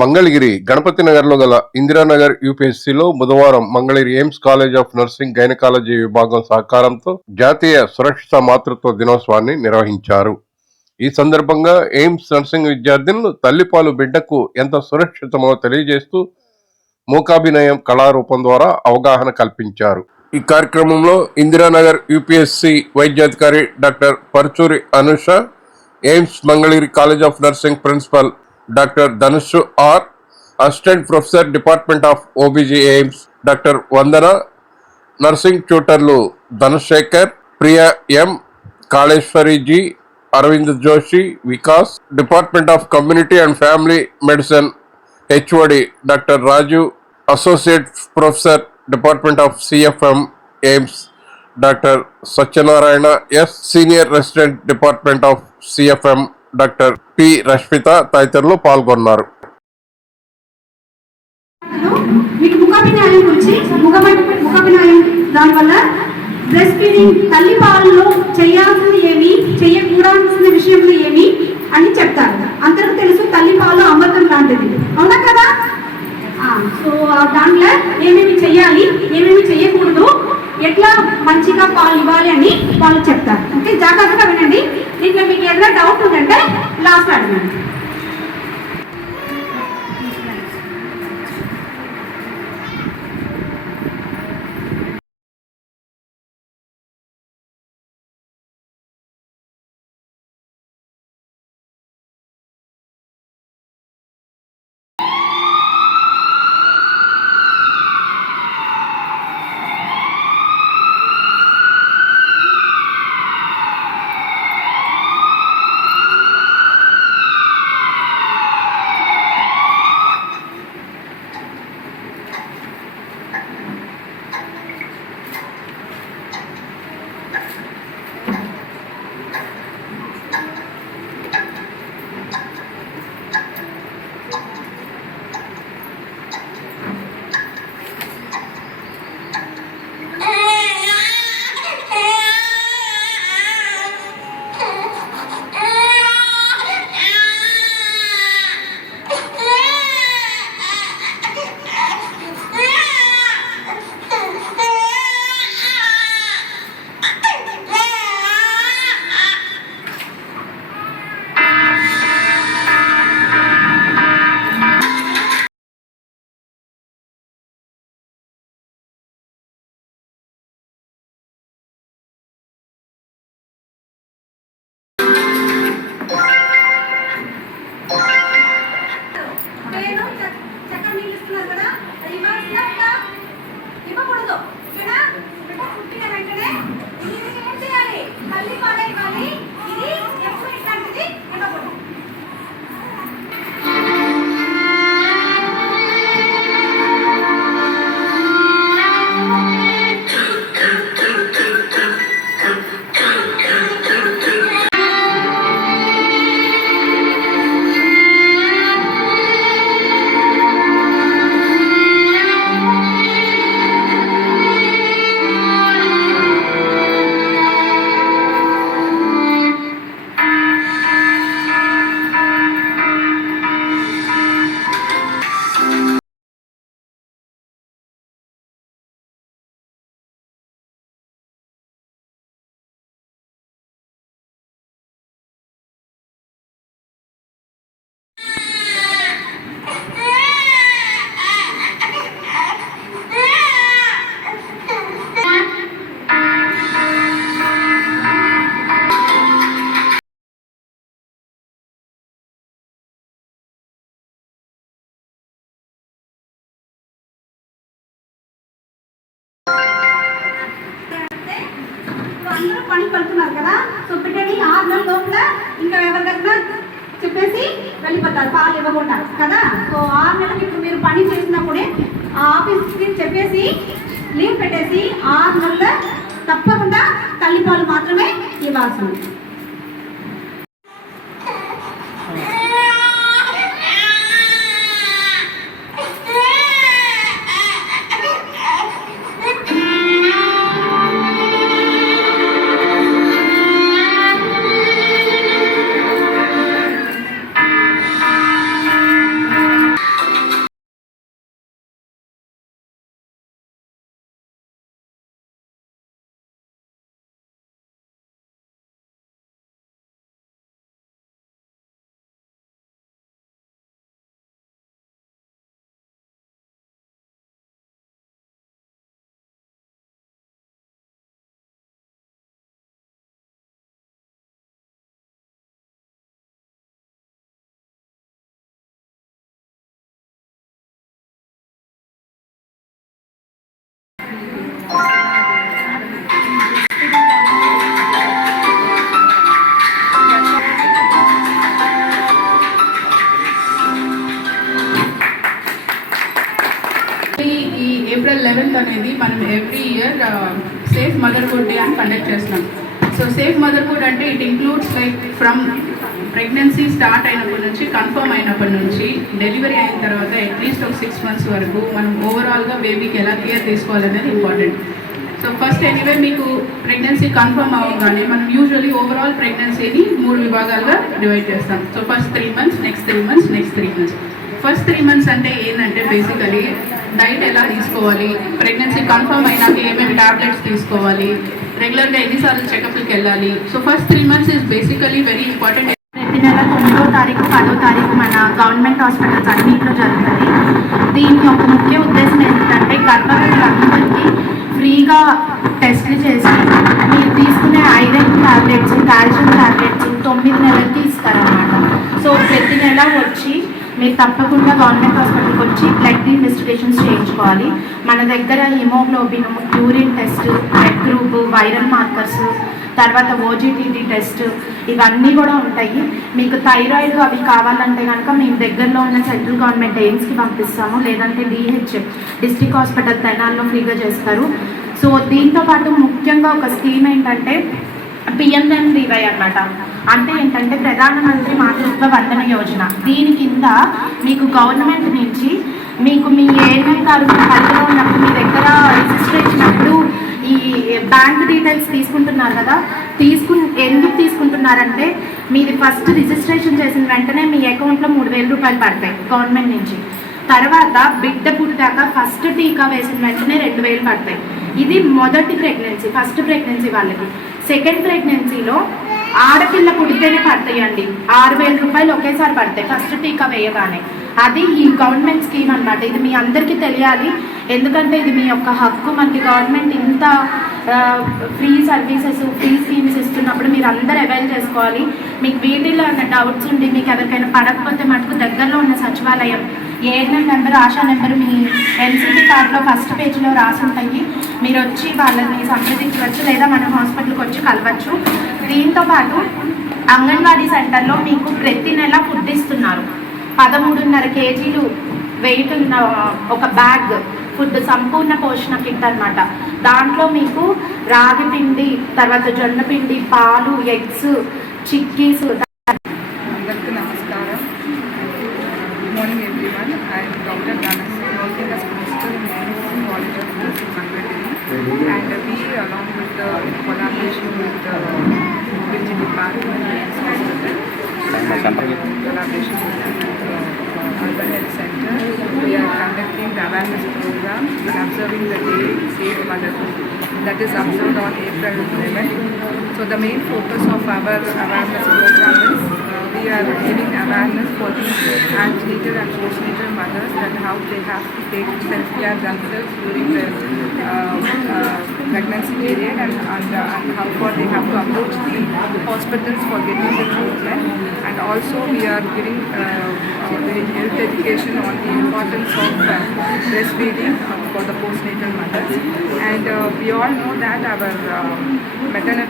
మంగళగిరి గణపతి నగర్లో గల ఇందిరానగర్ యూపీఎస్సీలో బుధవారం Mangalagiri AIIMS college of nursing gynaecology విభాగం సహకారంతో జాతీయ సురక్షిత మాతృత్వ దినోత్సవాన్ని నిర్వహించారు. ఈ సందర్భంగా ఎయిమ్స్ నర్సింగ్ విద్యార్థినులు తల్లిపాలు బిడ్డకు ఎంత సురక్షితమో తెలియజేస్తూ మూకాభినయం కళారూపం ద్వారా అవగాహన కల్పించారు. ఈ కార్యక్రమంలో ఇందిరానగర్ యూపీఎస్సీ వైద్యాధికారి doctor Parchuri Anusha AIIMS Mangalagiri college of nursing principal Dr. Dhanushu R, Assistant Professor, Department of OBG AIMS, Dr. Vandana, Nursing Tutorlu Dhanushekar, Priya M, Kaleshwari G, Arvind Joshi, Vikas, Department of Community and Family Medicine, HOD, Dr. Raju, Associate Professor, Department of CFM, AIMS, Dr. Sachinarayana S, Senior Resident, Department of CFM, doctor P Rashmitha తదితరులు పాల్గొన్నారు. లో మీకు ముఖాభినయం గురించి ముఖ ముఖాభినయం దానివల్ల breast feeding తల్లి పాలలో చేయాల్సింది ఏమి చేయకూడాల్సిన విషయంలో ఏమి అని చెప్తారు. అందరికి తెలుసు తల్లి పాలు అమృతం లాంటిది. అవునా కదా? ఆ, సో దాంట్లో ఏమేమి చెయ్యాలి ఏమేమి చేయకూడదు ఎట్లా మంచిగా పాలు ఇవ్వాలి అని వాళ్ళు చెప్తారు. ఓకే జాగ్రత్తగా వినండి. దీంట్లో మీకు ఏదైనా డౌట్ ఉందంటే లాస్ట్ అడగండి అందరూ పని పడుతున్నారు కదా? సో బిడ్డని ఆరు నెలల లోపల ఇంకా ఎవరి దగ్గర చెప్పేసి వెళ్ళిపోతారు పాలు ఇవ్వకుండా కదా? సో ఆరు నెలలకు ఇప్పుడు మీరు పని చేసినప్పుడే ఆ ఆఫీస్కి చెప్పేసి లీవ్ పెట్టేసి ఆరు నెలల తప్పకుండా తల్లి పాలు మాత్రమే ఇవ్వాల్సి ఉంది అనేది మనం every year safe motherhood day అని కండక్ట్ చేస్తున్నాం. సో సేఫ్ మదర్హుడ్ అంటే it includes like from pregnancy start అయినప్పటి నుంచి కన్ఫర్మ్ అయినప్పటి నుంచి డెలివరీ అయిన తర్వాత అట్లీస్ట్ ఒక సిక్స్ మంత్స్ వరకు మనం ఓవరాల్గా బేబీకి ఎలా కేర్ తీసుకోవాలనేది ఇంపార్టెంట్ సో ఫస్ట్ ఎనీవే మీకు ప్రెగ్నెన్సీ కన్ఫర్మ్ అవ్వగానే మనం యూజువలీ ఓవరాల్ ప్రెగ్నెన్సీని మూడు విభాగాలుగా డివైడ్ చేస్తాం. So first three months next three months next three months first three months అంటే ఏంటంటే బేసికలీ డైట్ ఎలా తీసుకోవాలి? ప్రెగ్నెన్సీ కన్ఫర్మ్ అయినాక ఏమేమి టాబ్లెట్స్ తీసుకోవాలి? రెగ్యులర్గా ఎన్నిసార్లు చెకప్కి వెళ్ళాలి? So first three months is basically very important ప్రతి నెల తొమ్మిదో తారీఖు పదో తారీఖు మన గవర్నమెంట్ హాస్పిటల్స్ అన్నింటిలో జరుగుతుంది. దీని యొక్క ముఖ్య ఉద్దేశం ఏంటంటే గర్భవతులందరికీ ఫ్రీగా టెస్ట్లు చేసి మీరు తీసుకునే ఐరన్ టాబ్లెట్స్ కాల్షియం టాబ్లెట్స్ తొమ్మిది నెలలకి ఇస్తారన్నమాట. సో ప్రతి నెల వచ్చి మీరు తప్పకుండా గవర్నమెంట్ హాస్పిటల్కి వచ్చి బ్లడ్ ఇన్వెస్టిగేషన్స్ చేయించుకోవాలి. మన దగ్గర haemoglobin urine test blood group viral markers తర్వాత ఓజీటీడీ టెస్ట్ ఇవన్నీ కూడా ఉంటాయి. మీకు థైరాయిడ్ అవి కావాలంటే కనుక మేము దగ్గరలో ఉన్న సెంట్రల్ గవర్నమెంట్ ఎయిమ్స్కి పంపిస్తాము. లేదంటే డిహెచ్ డిస్ట్రిక్ట్ హాస్పిటల్ తెనాల్లో ఫ్రీగా చేస్తారు. సో దీంతో పాటు ముఖ్యంగా ఒక స్కీమ్ ఏంటంటే పిఎంఎండివై అన్నమాట. అంటే ఏంటంటే ప్రధానమంత్రి మాతృత్వ వందన యోజన. దీని కింద మీకు గవర్నమెంట్ నుంచి మీకు మీ ఏఎన్ఐ కార్డు పరిధిలో ఉన్నప్పుడు మీ దగ్గర రిజిస్టర్ ఇచ్చినప్పుడు ఈ బ్యాంక్ డీటెయిల్స్ తీసుకుంటున్నారు కదా? తీసుకు ఎందుకు తీసుకుంటున్నారంటే మీది ఫస్ట్ రిజిస్ట్రేషన్ చేసిన వెంటనే మీ అకౌంట్లో మూడు వేల రూపాయలు పడతాయి గవర్నమెంట్ నుంచి. తర్వాత బిడ్డ పుట్టిదాకా ఫస్ట్ టీకా వేసిన వెంటనే రెండు వేలు పడతాయి. ఇది మొదటి ప్రెగ్నెన్సీ ఫస్ట్ ప్రెగ్నెన్సీ వాళ్ళకి. సెకండ్ ప్రెగ్నెన్సీలో ఆడపిల్ల పుడితేనే పడతాయండి. ఆరు వేల రూపాయలు ఒకేసారి పడతాయి ఫస్ట్ టీకా వేయగానే. అది ఈ గవర్నమెంట్ స్కీమ్ అన్నమాట. ఇది మీ అందరికీ తెలియాలి. ఎందుకంటే ఇది మీ యొక్క హక్కు. మనకి గవర్నమెంట్ ఇంత ఫ్రీ సర్వీసెస్ ఫ్రీ స్కీమ్స్ ఇస్తున్నప్పుడు మీరు అందరు అవైల్ చేసుకోవాలి. మీకు వీటిలో ఏమైనా డౌట్స్ ఉండి మీకు ఎవరికైనా పడకపోతే మటుకు దగ్గరలో ఉన్న సచివాలయం ఏఎన్ఎం నెంబర్ ఆశా నెంబర్ మీ ఎన్సిపి కార్డులో ఫస్ట్ పేజ్లో రాసి ఉంటాయి. మీరు వచ్చి వాళ్ళని సంప్రదించవచ్చు లేదా మన హాస్పిటల్కి వచ్చి కలవచ్చు. దీంతో పాటు అంగన్వాడీ సెంటర్లో మీకు ప్రతి నెల ఫుడ్ ఇస్తున్నారు. పదమూడున్నర కేజీలు వెయిట్ ఉన్న ఒక బ్యాగ్ ఫుడ్ సంపూర్ణ పోషణ కిట్ అన్నమాట. దాంట్లో మీకు రాగి పిండి తర్వాత జొన్న పిండి పాలు ఎగ్స్ చిక్కీస్ అందరికీ నమస్కారం. Good morning everyone I'm doctor uh, the uh, Center, we are conducting the awareness program in observing the day Safe Motherhood. That is observed on April 11. So the main focus of our awareness program is uh, we are giving awareness for the antenatal and postnatal mothers that how they have to take self-care themselves during their uh, uh, period and, and, uh, and how far they have to approach the hospitals for getting the treatment. And also we are giving uh, uh, the health education on the importance of uh, breastfeeding uh, for the postnatal mothers. And uh, we all know that our um, maternal,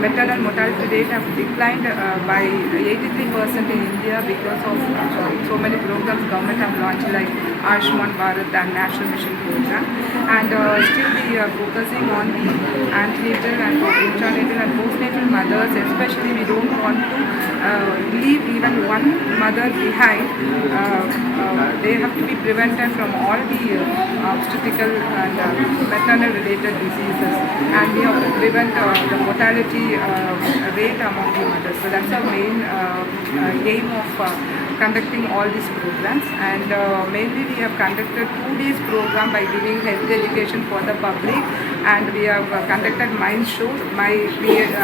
maternal mortality rate have declined uh, by 83% in India because of uh, so many programs government have launched like Ayushman Bharat and National Mission Program. And uh, still we are focusing on the antenatal and intranatal and postnatal mothers, especially we don't want to uh, leave even one mother behind. Uh, uh, they have to be prevented from all the uh, obstetrical and maternal related diseases and we have to prevent the mortality rate among the mothers. So that's our main aim of conducting all these programs. And uh, mainly we have conducted two days program by giving health education for the public. And we have uh, conducted mind show. My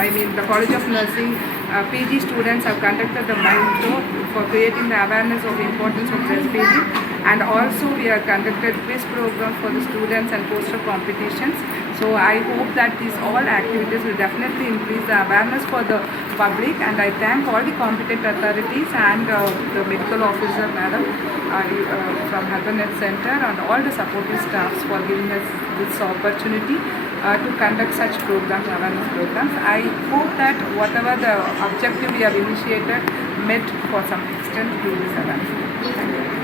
I mean the College of Nursing uh, PG students have conducted the mind show for creating the awareness of the importance of breastfeeding and also we have conducted quiz programs for the students and poster competitions so I hope that these all activities will definitely increase the awareness for the public and I thank all the competent authorities and uh, the medical officer madam uh, uh, from Health Center and all the supporting staffs for giving us this opportunity uh, to conduct such programs, awareness programs. I hope that whatever the objective we have initiated met for some extent through this awareness. Thank you.